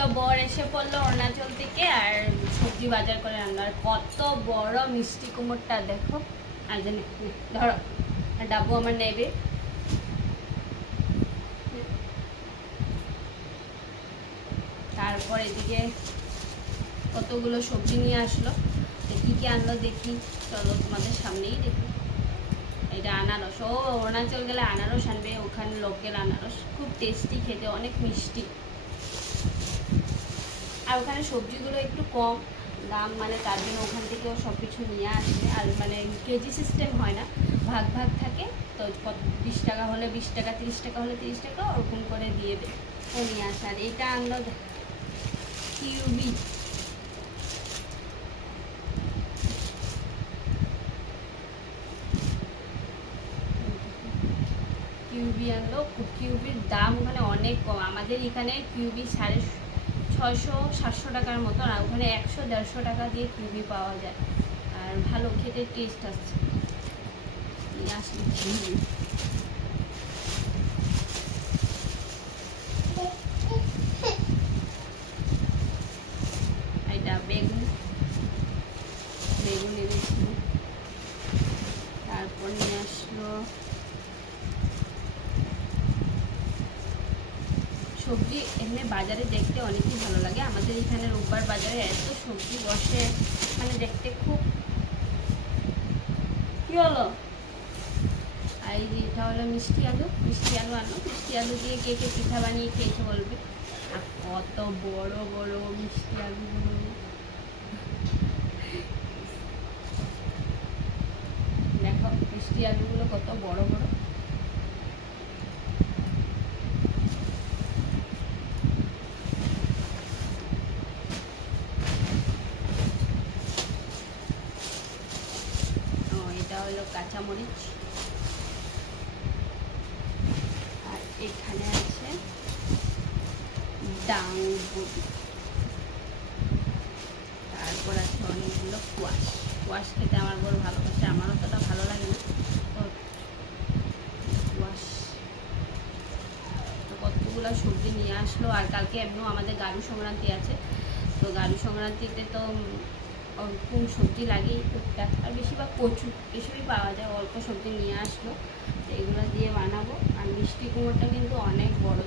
তো বর এসে পড়লো অরুণাচল থেকে আর সবজি বাজার করে আনলো। আর কত বড় মিষ্টি কুমড়টা দেখো। আর জানি ধরো আর ডাব্বু আমার নেবে। তারপর এদিকে কতগুলো সবজি নিয়ে আসলো। কি কি আনলো দেখি, চলো তোমাদের সামনেই দেখি। এটা আনারস, ও অরুণাচল গেলে আনারস আনবে, ওখানে লোকাল আনারস খুব টেস্টি খেতে, অনেক মিষ্টি। আর ওখানে সবজিগুলো একটু কম দাম, মানে তার জন্য ওখান থেকেও সব কিছু নিয়ে আসবে। আর মানে কেজি সিস্টেম হয় না, ভাগ ভাগ থাকে। তো 20 টাকা হলে 20 টাকা, 30 টাকা হলে 30 টাকা, ওরকম করে দিয়ে দেয়। ও নিয়ে আসে। আর এটা আনলো কিউবি, কিউবি আনলো। কিউবির দাম ওখানে অনেক কম, আমাদের এখানে কিউবি 650-700 টাকার মতো, আর ওখানে 100-150 টাকা দিয়ে কিউবি পাওয়া যায়। আর ভালো খেতে, টেস্ট আসছে। নিয়ে আসলি কিউবি। এটা বেগুন, বেগুন এনেছি। তারপর নিয়ে আসলো সবজি। এমনি বাজারে দেখতে অনেকই ভালো লাগে, আমাদের এখানে রোববার বাজারে এত সবজি বসে, মানে দেখতে খুব। কি হলো? আর এটা হলো মিষ্টি আলু, মিষ্টি আলু আনো। মিষ্টি আলু দিয়ে কে কে পিঠা বানিয়ে খেয়েছে বলবে। আর কত বড় বড় মিষ্টি আলুগুলো, দেখো মিষ্টি আলুগুলো কত বড় বড়। এটা হলো কাঁচামরিচ। আর এখানে আছে ডাংবুটি। তারপর আছে অনেকগুলো কোয়াশ। কোয়াশ খেতে আমার বড় ভালোবাসে, আমার অতটা ভালো লাগে না। তো কোয়াশ, তো কতগুলো সবজি নিয়ে আসলো। আর কালকে এমনিও আমাদের গাড়ু সংক্রান্তি আছে, তো গাড়ু সংক্রান্তিতে তো কোন সবজি লাগেই টুকটাক, আর বেশিরভাগ কচু এসবই পাওয়া যায়। অল্প সবজি নিয়ে আসলো, তো এগুলো দিয়ে বানাবো। আর মিষ্টি কুমড়োটা কিন্তু অনেক বড়।